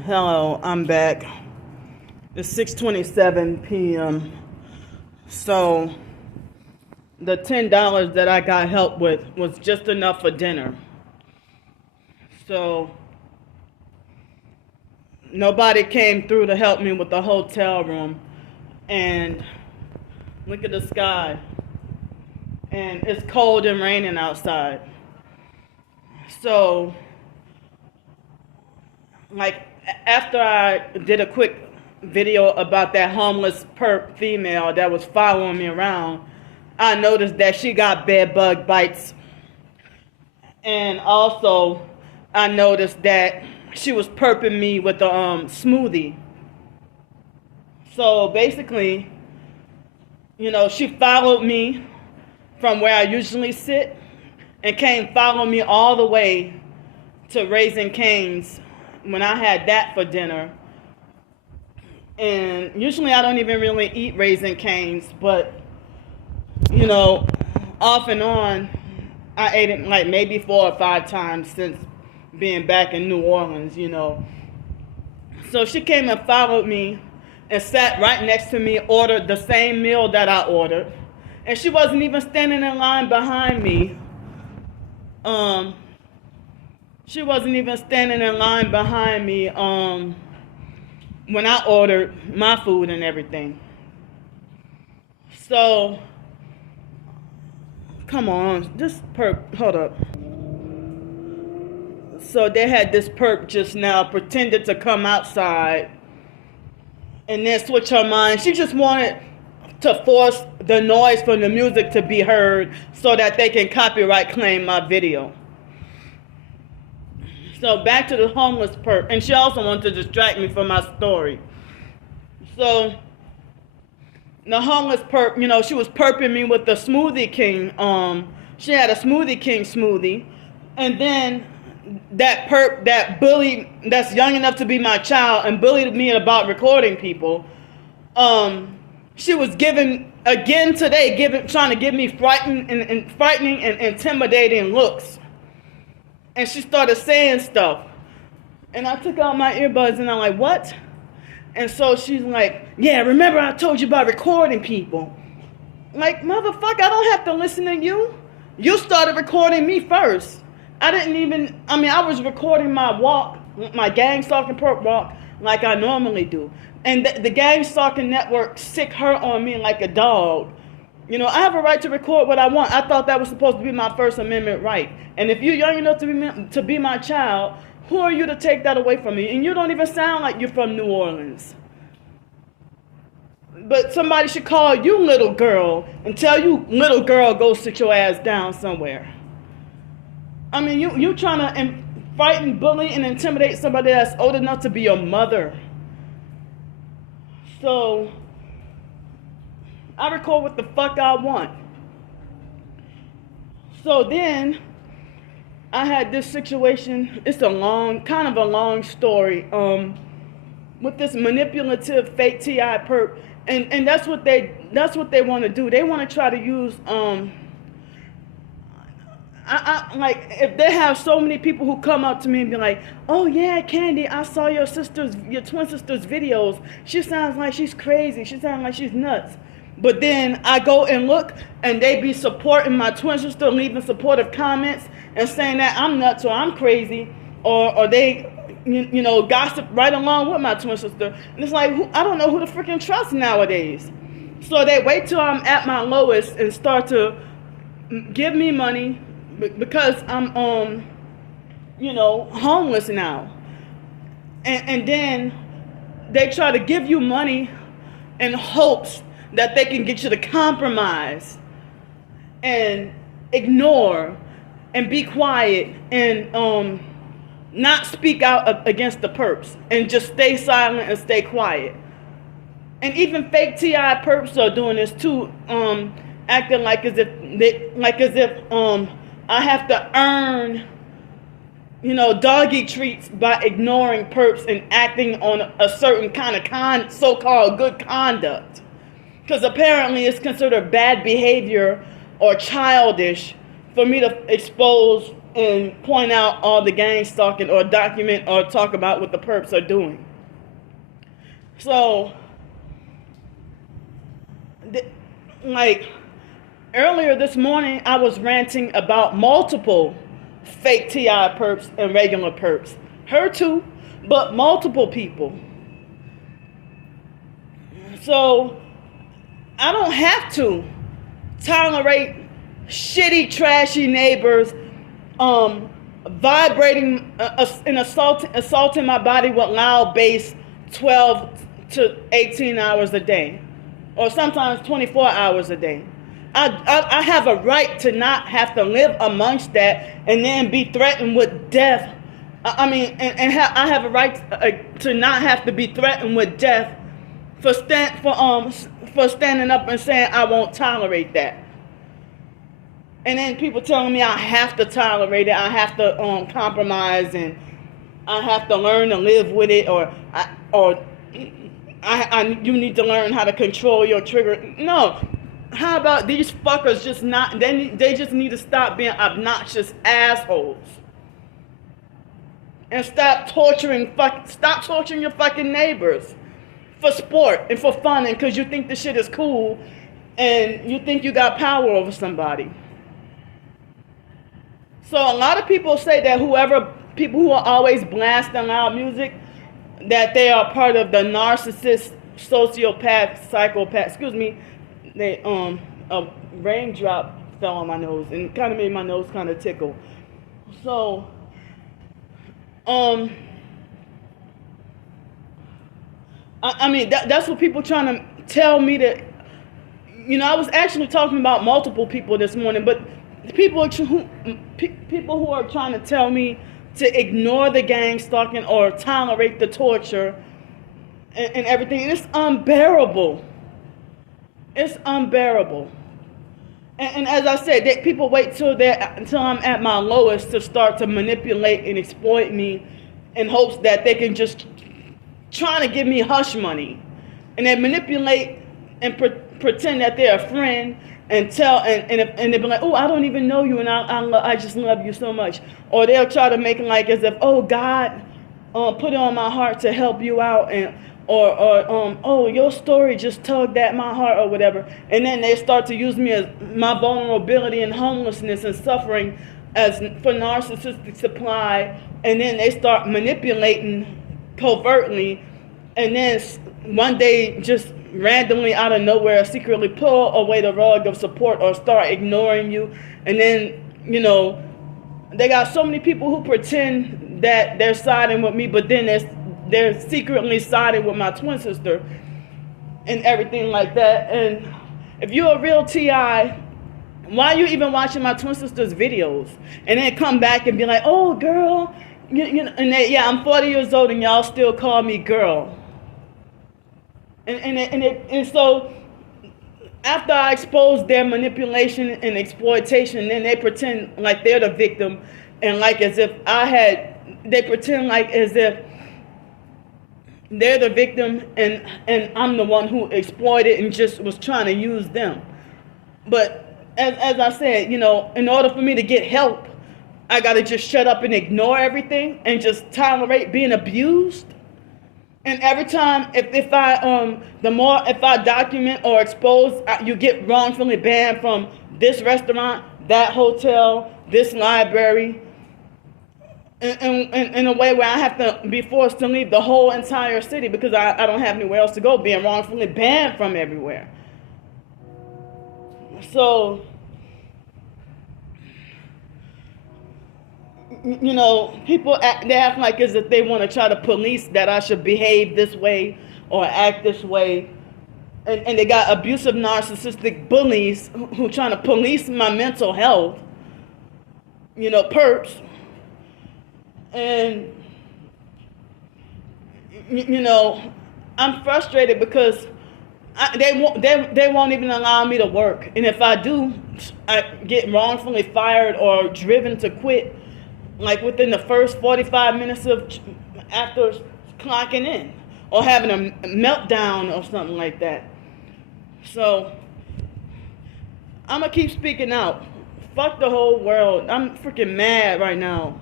Hello, I'm back. It's 6:27 p.m. So the $10 that I got help with was just enough for dinner. So nobody came through to help me with the hotel room. And look at the sky. And it's cold and raining outside. So after I did a quick video about that homeless perp female that was following me around, I noticed that she got bed bug bites. And also, I noticed that she was perping me with the smoothie. So basically, she followed me from where I usually sit and came follow me all the way to Raising Cane's when I had that for dinner. And usually I don't even really eat Raising Cane's, but off and on I ate it like maybe 4 or 5 times since being back in New Orleans. So she came and followed me and sat right next to me, ordered the same meal that I ordered, and she wasn't even standing in line behind me. She wasn't even standing in line behind me when I ordered my food and everything. So, come on, this perp, hold up. So they had this perp just now pretended to come outside and then switch her mind. She just wanted to force the noise from the music to be heard so that they can copyright claim my video. So back to the homeless perp. And she also wanted to distract me from my story. So the homeless perp, she was perping me with the Smoothie King. She had a Smoothie King smoothie. And then that perp, that bully that's young enough to be my child and bullied me about recording people, she was trying to give me frightening and intimidating looks. And she started saying stuff. And I took out my earbuds and I'm like, what? And so she's like, yeah, remember I told you about recording people. Like, motherfucker, I don't have to listen to you. You started recording me first. I was recording my walk, my gang stalking perp walk, like I normally do. And the gang stalking network sick her on me like a dog. I have a right to record what I want. I thought that was supposed to be my First Amendment right. And if you're young enough to be my child, who are you to take that away from me? And you don't even sound like you're from New Orleans. But somebody should call you little girl and tell you, little girl, go sit your ass down somewhere. I mean, you trying to frighten, bully, and intimidate somebody that's old enough to be your mother. So I record what the fuck I want. So then I had this situation. It's kind of a long story. With this manipulative fake TI perp, and that's what they want to do. They want to try to use if they have so many people who come up to me and be like, oh yeah, Candy, I saw your twin sister's videos. She sounds like she's crazy. She sounds like she's nuts. But then I go and look, and they be supporting my twin sister, leaving supportive comments and saying that I'm nuts or I'm crazy, or they, gossip right along with my twin sister. And it's like, I don't know who to freaking trust nowadays. So they wait till I'm at my lowest and start to give me money because I'm, homeless now. And then they try to give you money in hopes that they can get you to compromise and ignore and be quiet and not speak out against the perps and just stay silent and stay quiet. And even fake TI perps are doing this too, acting like as if I have to earn, doggy treats by ignoring perps and acting on a certain kind of so-called good conduct. Because apparently it's considered bad behavior or childish for me to expose and point out all the gang stalking or document or talk about what the perps are doing. So, like, earlier this morning, I was ranting about multiple fake TI perps and regular perps. Her too, but multiple people. So, I don't have to tolerate shitty, trashy neighbors vibrating and assaulting my body with loud bass 12 to 18 hours a day, or sometimes 24 hours a day. I have a right to not have to live amongst that and then be threatened with death. I have a right to not have to be threatened with death for standing up and saying I won't tolerate that. And then people telling me I have to tolerate it, I have to compromise, and I have to learn to live with it, or you need to learn how to control your trigger. No. How about these fuckers just not, they just need to stop being obnoxious assholes. And stop torturing your fucking neighbors for sport and for fun and because you think this shit is cool and you think you got power over somebody. So a lot of people say that people who are always blasting loud music, that they are part of the narcissist, sociopath, psychopath. A raindrop fell on my nose and kind of made my nose kind of tickle. So, that's what people trying to tell me that, I was actually talking about multiple people this morning, but people who are trying to tell me to ignore the gang stalking or tolerate the torture and everything. And it's unbearable. It's unbearable. And as I said, people wait until I'm at my lowest to start to manipulate and exploit me in hopes that they can just trying to give me hush money. And they manipulate and pretend that they're a friend and they be like, oh, I don't even know you and I just love you so much. Or they'll try to make it like as if, oh, God put it on my heart to help you out, and oh, your story just tugged at my heart or whatever. And then they start to use me as my vulnerability and homelessness and suffering as for narcissistic supply. And then they start manipulating covertly. And then one day just randomly out of nowhere secretly pull away the rug of support or start ignoring you. And then, they got so many people who pretend that they're siding with me, but then they're secretly siding with my twin sister and everything like that. And if you're a real TI, why are you even watching my twin sister's videos? And then come back and be like, oh, girl, I'm 40 years old and y'all still call me girl. And so after I expose their manipulation and exploitation, then they pretend like they're the victim, and like as if they pretend like as if they're the victim and I'm the one who exploited and just was trying to use them. But as I said, in order for me to get help, I got to just shut up and ignore everything and just tolerate being abused. And every time, if I document or expose, you get wrongfully banned from this restaurant, that hotel, this library, in a way where I have to be forced to leave the whole entire city because I don't have anywhere else to go, being wrongfully banned from everywhere. So, people they act like as if they want to try to police that I should behave this way or act this way. And they got abusive narcissistic bullies who trying to police my mental health, perps. And, I'm frustrated because they won't even allow me to work. And if I do, I get wrongfully fired or driven to quit, like within the first 45 minutes after clocking in, or having a meltdown or something like that. So I'm gonna keep speaking out Fuck the whole world. I'm freaking mad right now.